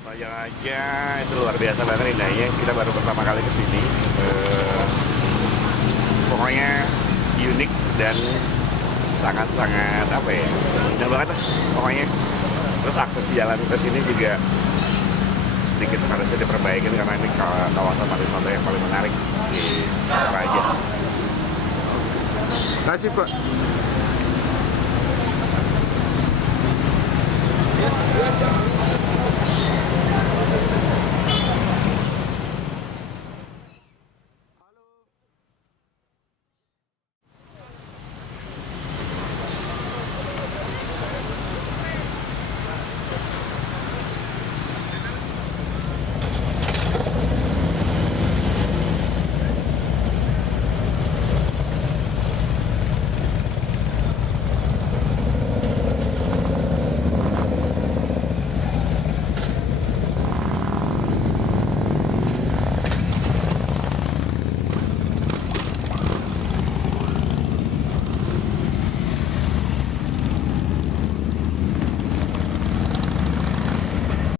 Bayang aja itu luar biasa banget indahnya. Kita baru pertama kali ke sini. Pokoknya unik dan sangat-sangat apa ya? Indah banget lah pokoknya. Terus akses jalan ke sini juga sedikit harusnya diperbaiki karena ini kawasan pariwisata yang paling menarik di Toraja. Kasih Pak.